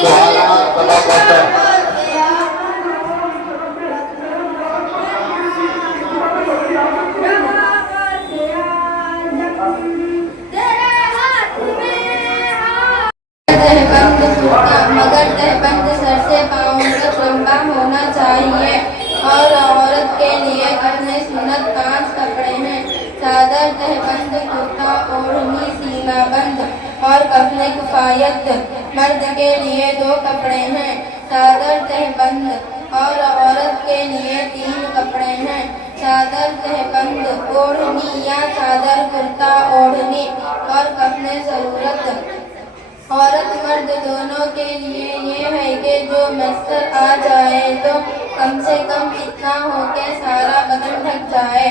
सुहाना सभा पहुंचा। मगर तहबंद सर से पाँव तक लंबा होना चाहिए और औरत के लिए कपड़े सुन्नत 5 कपड़े हैं। चादर, तहबंद, कुर्ता, ओढ़नी, सीना बंद और कफने किफायत। मर्द के लिए 2 कपड़े हैं, चादर, तहबंद, और औरत के लिए 3 कपड़े हैं, चादर, तहबंद, ओढ़नी या चादर, कुर्ता, ओढ़नी और कफने ज़रूरत। औरत मर्द दोनों के लिए ये है कि जो मैसर आ जाए तो कम से कम इतना हो कि सारा बदन ढक जाए।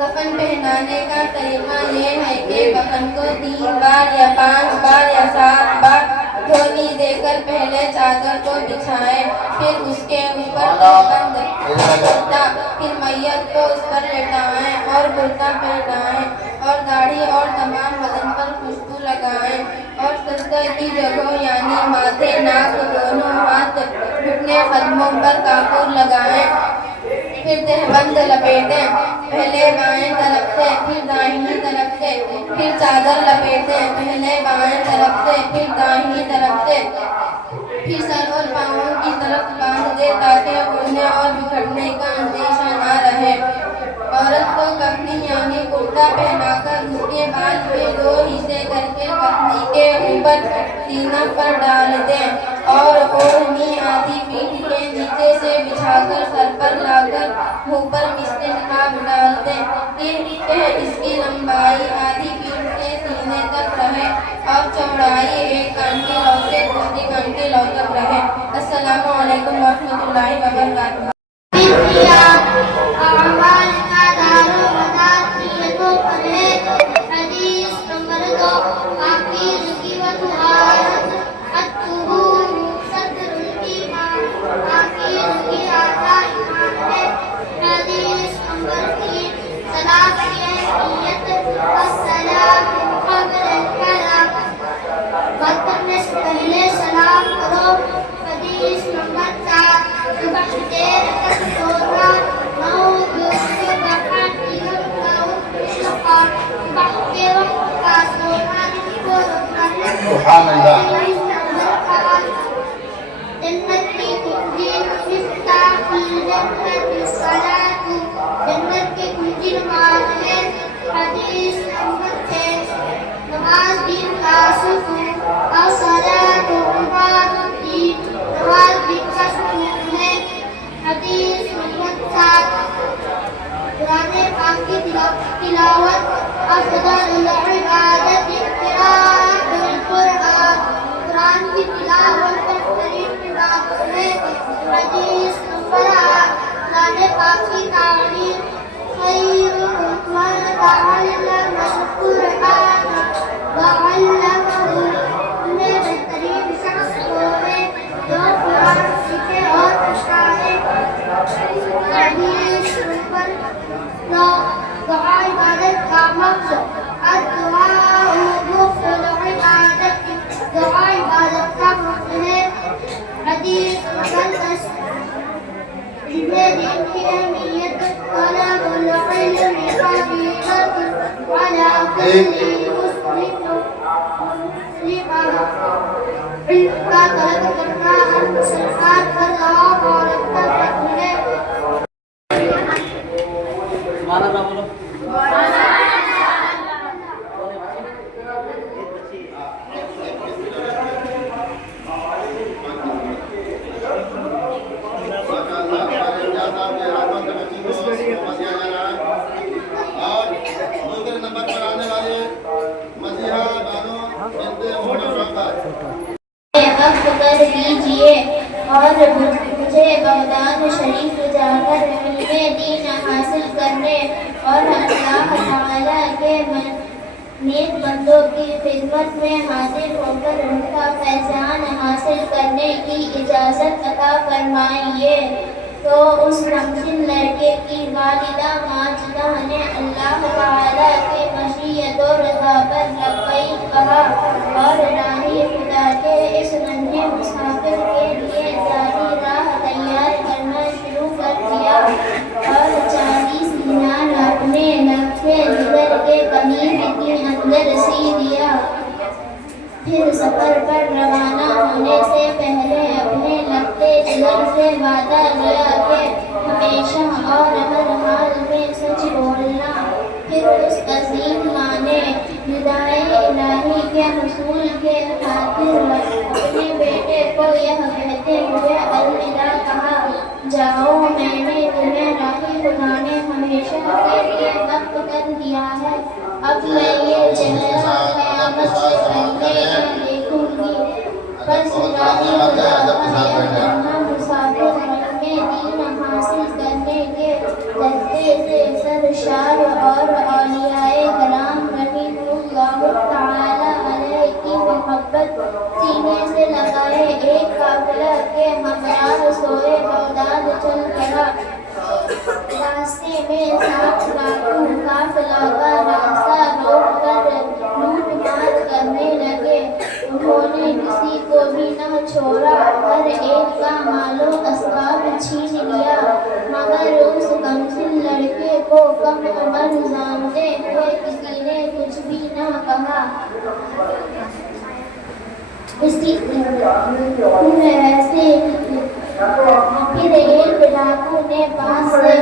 कफन पहनाने का तरीका ये है कि कफन को 3 बार या 5 बार या 7 बार धोनी देकर पहले चादर को बिछाए, फिर उसके ऊपर तहबंद कुर्ता, फिर मैयत को उस पर लेटाएं और कुर्ता पहनाएं और दाढ़ी और तमाम बदन पर खुशबू लगाएं और सर की जगह यानी माथे, नाक, दोनों हाथ, घुटने, कदमों पर कापूर लगाएं। फिर तहबंद लपेटें, पहले बाएं तरफ से, फिर दाहिनी तरफ से, फिर चादर लपेटें, पहले बाएं तरफ से, फिर दाहिनी तरफ से, फिर सर और पाँवों की तरफ बांध दे ताकि उड़ने और बिखरने का अंदेशा न रहे। औरत को कफनी यानी कुर्ता पहनाकर उसके बाल के 2 हिस्से करके कफनी के ऊपर सीना पर डाल दें और ओढ़नी आधी पीठ के नीचे से बिछाकर सर पर लाकर मुंह पर मिस्ते नकाब डाल दें। फिर इसकी लंबाई आधी पीठ से सीने तक रहे और चौड़ाई 1 कान के लौ से दूसरी कान के लौ तक रहे। अस्सलामु अलैकुम वरहमतुल्लाहि वबरकातुहू। तिलावत अफदल इबादत क़िराअत कुरान, कुरान की तिलावत बेहतरीन इबादत है। हदीस नंबर 8, कुरान पाक की तारीफ, खैरुकुम मन तअल्लम कुरान व अल्लमहु, उन्हें बेहतरीन शख्स वो है जो कुरान सीखे और पढ़ाए। हदीस नंबर 9, दुआ इबादत का मकसद, दुआ मुख्तलिफ इबादत, दुआ इबादत का मकसद है। हदीस नंबर 10, दिन की अहमियत, तलबुल इल्म फरीदत अला कुल्ली मुस्लिम, इल्म का तलब करना हर मुसलमान पर और औरत पर फर्ज है। कर दीजिए और मुझे बगदाद शरीफ जाकर इल्मे दीन हासिल करने और अल्लाह ताला के नेक बंदों की खिदमत में हाजिर होकर उनका फैज़ान हासिल करने की इजाज़त अता फरमाइए। तो उस नमकीन लड़के की वालिदा माजिदा ने अल्लाह ताला के मशीयत और रज़ा पर लब्बैक कहा और राही खुदा के इस नन्हे مسافر کے لیے جاری راہ تیار کرنا شروع کر دیا اور 40 دینار اپنے لگتے جگر کے قمیض کے اندر سی دیا. پھر سفر پر روانہ ہونے سے پہلے اپنے لگتے جگر سے وعدہ لیا کہ ہمیشہ اور ہر حال میں سچ بولنا. پھر اس عظیم ماں نے ندائے الہی کے حصول کے خاطر اپنے بیٹے کو یہ کہتے ہوئے الوداع کہا: جاؤ، میں نے تمہیں راہی خدا نے ہمیشہ کے لیے وقف کر دیا ہے. اب میں یہ چہرہ قیامت سے پہلے نہ دیکھوں گی. بس راہی خدا کا مسافر میں دین حاصل کرنے کے رستے سے سرشار اور اولیاء کرام رحمہ اللہ تعالی علیہ کی محبت سینے سے لگائے ایک قافلہ کے ہمراہ سوئے بغداد چل پڑا. راستے میں 7 ڈاکو قافلہ کا راستہ روک کر لوٹ مار کرنے لگے. انہوں نے کسی کو بھی نہ چھوڑا، ہر ایک کا مال و اسباب چھین لیا، مگر اس کمسن لڑکے کو کم عمر جانتے ہوئے کسی نے کچھ بھی نہ کہا. پھر ایک ڈاکو نے پاس سے